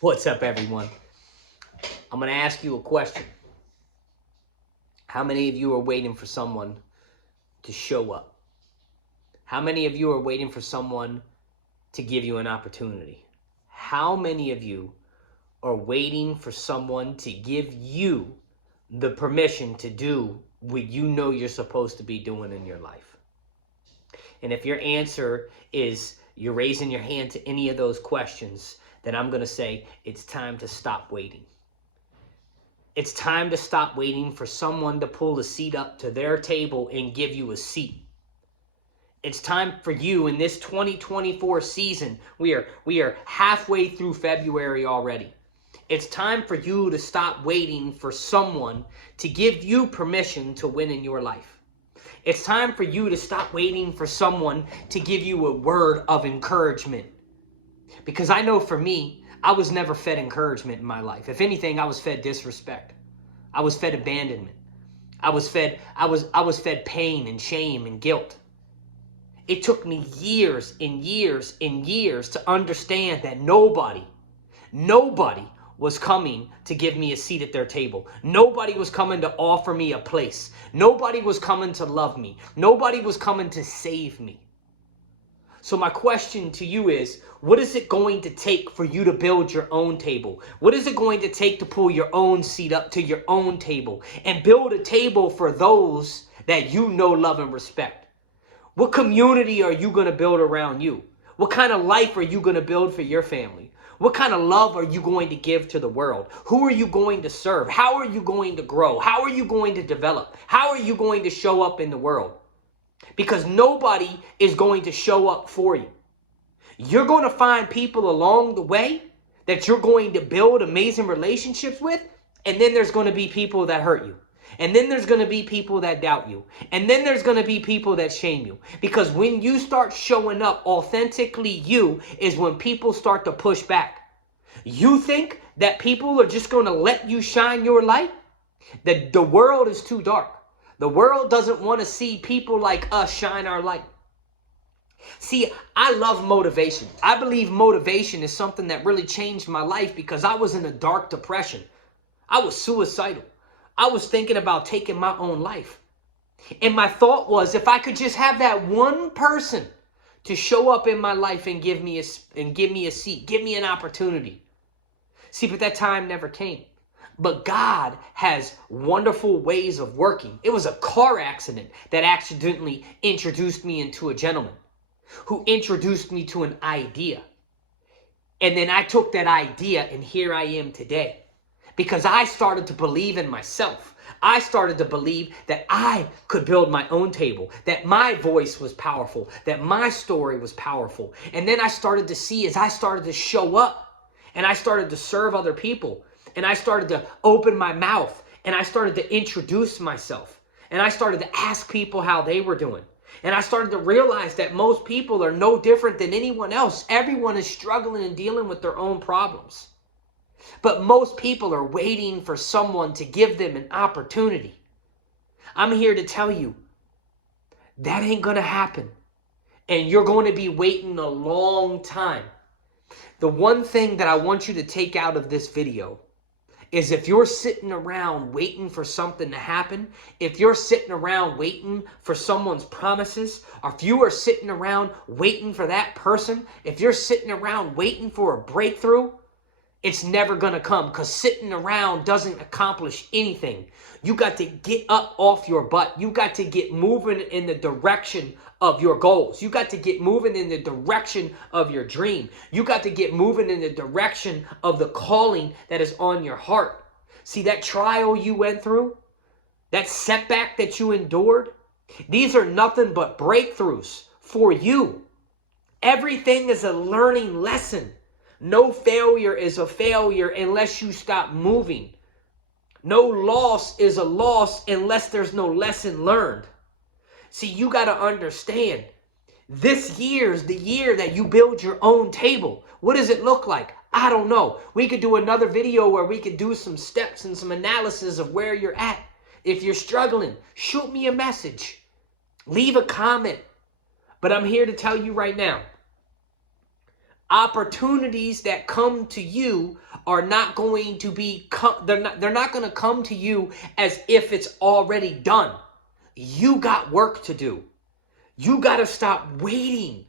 What's up, everyone? I'm going to ask you a question. How many of you are waiting for someone to show up? How many of you are waiting for someone to give you an opportunity? How many of you are waiting for someone to give you the permission to do what you know you're supposed to be doing in your life? And if your answer is you're raising your hand to any of those questions, then I'm going to say it's time to stop waiting. It's time to stop waiting for someone to pull a seat up to their table and give you a seat. It's time for you in this 2024 season. We are halfway through February already. It's time for you to stop waiting for someone to give you permission to win in your life. It's time for you to stop waiting for someone to give you a word of encouragement. Because I know for me, I was never fed encouragement in my life. If anything, I was fed disrespect. I was fed abandonment. I was fed pain and shame and guilt. It took me years and years and years to understand that nobody was coming to give me a seat at their table. Nobody was coming to offer me a place. Nobody was coming to love me. Nobody was coming to save me. So my question to you is, what is it going to take for you to build your own table? What is it going to take to pull your own seat up to your own table and build a table for those that you know, love, and respect? What community are you going to build around you? What kind of life are you going to build for your family? What kind of love are you going to give to the world? Who are you going to serve? How are you going to grow? How are you going to develop? How are you going to show up in the world? Because nobody is going to show up for you. You're going to find people along the way that you're going to build amazing relationships with, and then there's going to be people that hurt you. And then there's going to be people that doubt you. And then there's going to be people that shame you. Because when you start showing up authentically you is when people start to push back. You think that people are just going to let you shine your light? That the world is too dark. The world doesn't want to see people like us shine our light. See, I love motivation. I believe motivation is something that really changed my life because I was in a dark depression. I was suicidal. I was thinking about taking my own life. And my thought was, if I could just have that one person to show up in my life and give me a seat, give me an opportunity. See, but that time never came. But God has wonderful ways of working. It was a car accident that accidentally introduced me into a gentleman who introduced me to an idea. And then I took that idea and here I am today. Because I started to believe in myself. I started to believe that I could build my own table, that my voice was powerful, that my story was powerful. And then I started to see as I started to show up and I started to serve other people and I started to open my mouth and I started to introduce myself and I started to ask people how they were doing. And I started to realize that most people are no different than anyone else. Everyone is struggling and dealing with their own problems. But most people are waiting for someone to give them an opportunity. I'm here to tell you, that ain't going to happen. And you're going to be waiting a long time. The one thing that I want you to take out of this video is if you're sitting around waiting for something to happen, if you're sitting around waiting for someone's promises, or if you are sitting around waiting for that person, if you're sitting around waiting for a breakthrough, it's never going to come because sitting around doesn't accomplish anything. You got to get up off your butt. You got to get moving in the direction of your goals. You got to get moving in the direction of your dream. You got to get moving in the direction of the calling that is on your heart. See, that trial you went through, that setback that you endured, these are nothing but breakthroughs for you. Everything is a learning lesson. No failure is a failure unless you stop moving. No loss is a loss unless there's no lesson learned. See, you got to understand, this year's the year that you build your own table. What does it look like? I don't know. We could do another video where we could do some steps and some analysis of where you're at. If you're struggling, shoot me a message. Leave a comment. But I'm here to tell you right now, Opportunities that come to you are not going to be, they're not going to come to you as if it's already done. You got work to do. You got to stop waiting.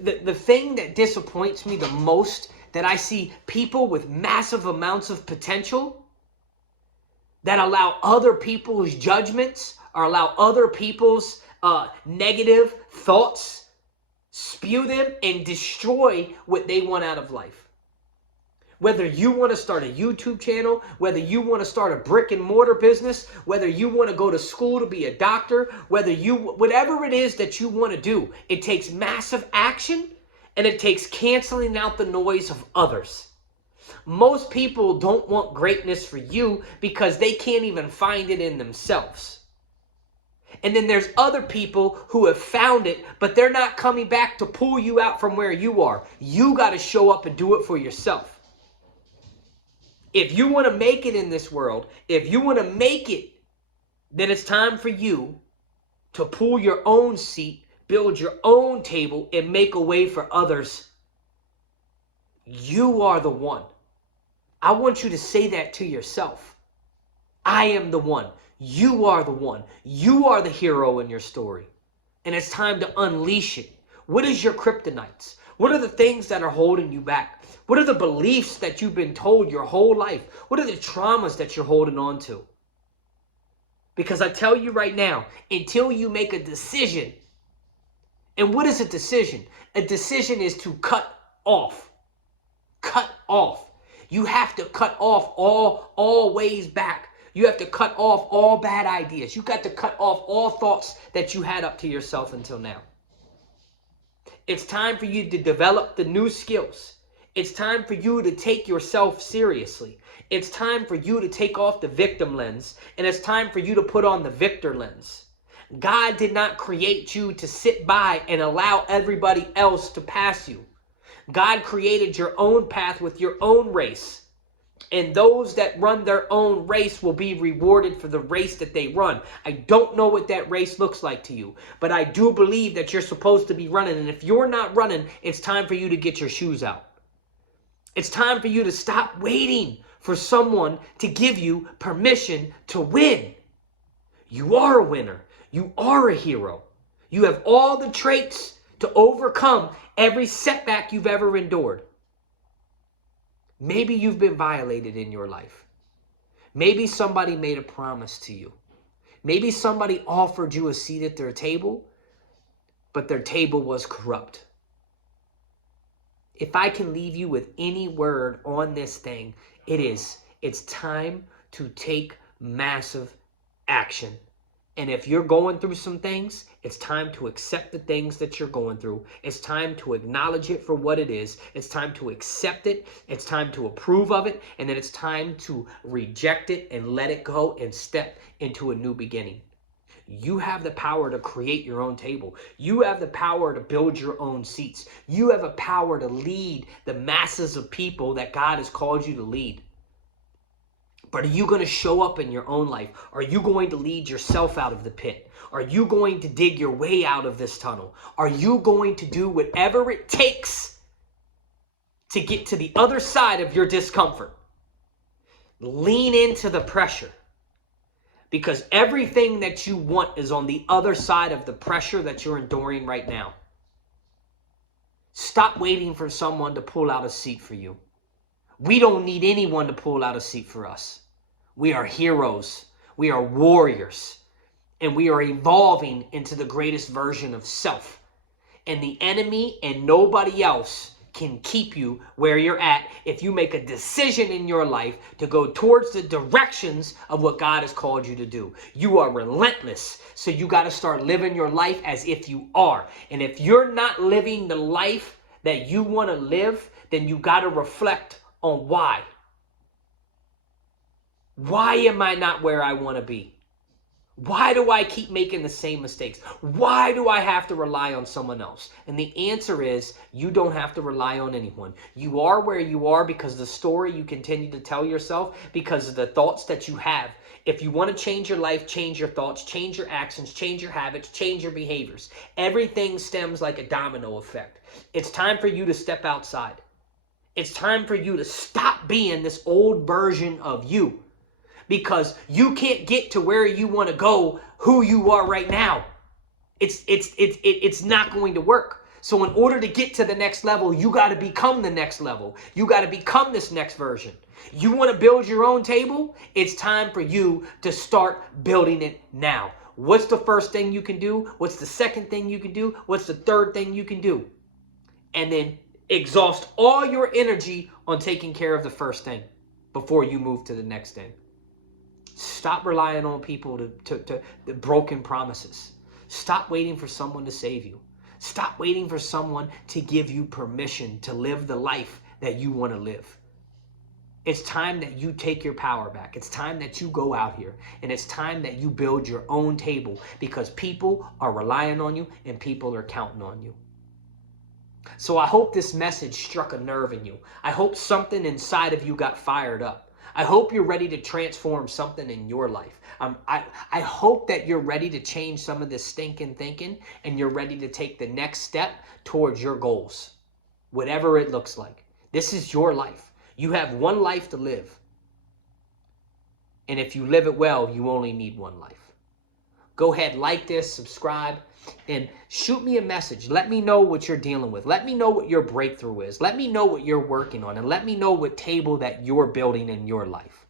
The thing that disappoints me the most, that I see people with massive amounts of potential that allow other people's judgments or allow other people's negative thoughts spew them and destroy what they want out of life. Whether you want to start a YouTube channel, whether you want to start a brick and mortar business, whether you want to go to school to be a doctor, whatever it is that you want to do, it takes massive action and it takes canceling out the noise of others. Most people don't want greatness for you because they can't even find it in themselves. And then there's other people who have found it, but they're not coming back to pull you out from where you are. You got to show up and do it for yourself. If you want to make it in this world, if you want to make it, then it's time for you to pull your own seat, build your own table, and make a way for others. You are the one. I want you to say that to yourself. I am the one. You are the one. You are the hero in your story. And it's time to unleash it. What is your kryptonites? What are the things that are holding you back? What are the beliefs that you've been told your whole life? What are the traumas that you're holding on to? Because I tell you right now, until you make a decision, and what is a decision? A decision is to cut off. Cut off. You have to cut off all ways back. You have to cut off all bad ideas. You got to cut off all thoughts that you had up to yourself until now. It's time for you to develop the new skills. It's time for you to take yourself seriously. It's time for you to take off the victim lens, and it's time for you to put on the victor lens. God did not create you to sit by and allow everybody else to pass you. God created your own path with your own race. And those that run their own race will be rewarded for the race that they run. I don't know what that race looks like to you, but I do believe that you're supposed to be running. And if you're not running, it's time for you to get your shoes out. It's time for you to stop waiting for someone to give you permission to win. You are a winner. You are a hero. You have all the traits to overcome every setback you've ever endured. Maybe you've been violated in your life. Maybe somebody made a promise to you. Maybe somebody offered you a seat at their table, but their table was corrupt. If I can leave you with any word on this thing, it's time to take massive action. And if you're going through some things, it's time to accept the things that you're going through. It's time to acknowledge it for what it is. It's time to accept it. It's time to approve of it. And then it's time to reject it and let it go and step into a new beginning. You have the power to create your own table. You have the power to build your own seats. You have a power to lead the masses of people that God has called you to lead. But are you going to show up in your own life? Are you going to lead yourself out of the pit? Are you going to dig your way out of this tunnel? Are you going to do whatever it takes to get to the other side of your discomfort? Lean into the pressure. Because everything that you want is on the other side of the pressure that you're enduring right now. Stop waiting for someone to pull out a seat for you. We don't need anyone to pull out a seat for us. We are heroes. We are warriors. And we are evolving into the greatest version of self. And the enemy and nobody else can keep you where you're at if you make a decision in your life to go towards the directions of what God has called you to do. You are relentless, so you got to start living your life as if you are. And if you're not living the life that you want to live, then you got to reflect on why. Why am I not where I want to be? Why do I keep making the same mistakes? Why do I have to rely on someone else? And the answer is you don't have to rely on anyone. You are where you are because of the story you continue to tell yourself, because of the thoughts that you have. If you want to change your life, change your thoughts, change your actions, change your habits, change your behaviors. Everything stems like a domino effect. It's time for you to step outside. It's time for you to stop being this old version of you, because you can't get to where you want to go who you are right now. It's not going to work. So in order to get to the next level, you got to become the next level. You got to become this next version. You want to build your own table? It's time for you to start building it now. What's the first thing you can do? What's the second thing you can do? What's the third thing you can do? And then exhaust all your energy on taking care of the first thing before you move to the next thing. Stop relying on people to broken promises. Stop waiting for someone to save you. Stop waiting for someone to give you permission to live the life that you want to live. It's time that you take your power back. It's time that you go out here, and it's time that you build your own table, because people are relying on you and people are counting on you. So I hope this message struck a nerve in you. I hope something inside of you got fired up. I hope you're ready to transform something in your life. I hope that you're ready to change some of this stinking thinking, and you're ready to take the next step towards your goals, whatever it looks like. This is your life. You have one life to live. And if you live it well, you only need one life. Go ahead, like this, subscribe, and shoot me a message. Let me know what you're dealing with. Let me know what your breakthrough is. Let me know what you're working on, and let me know what table that you're building in your life.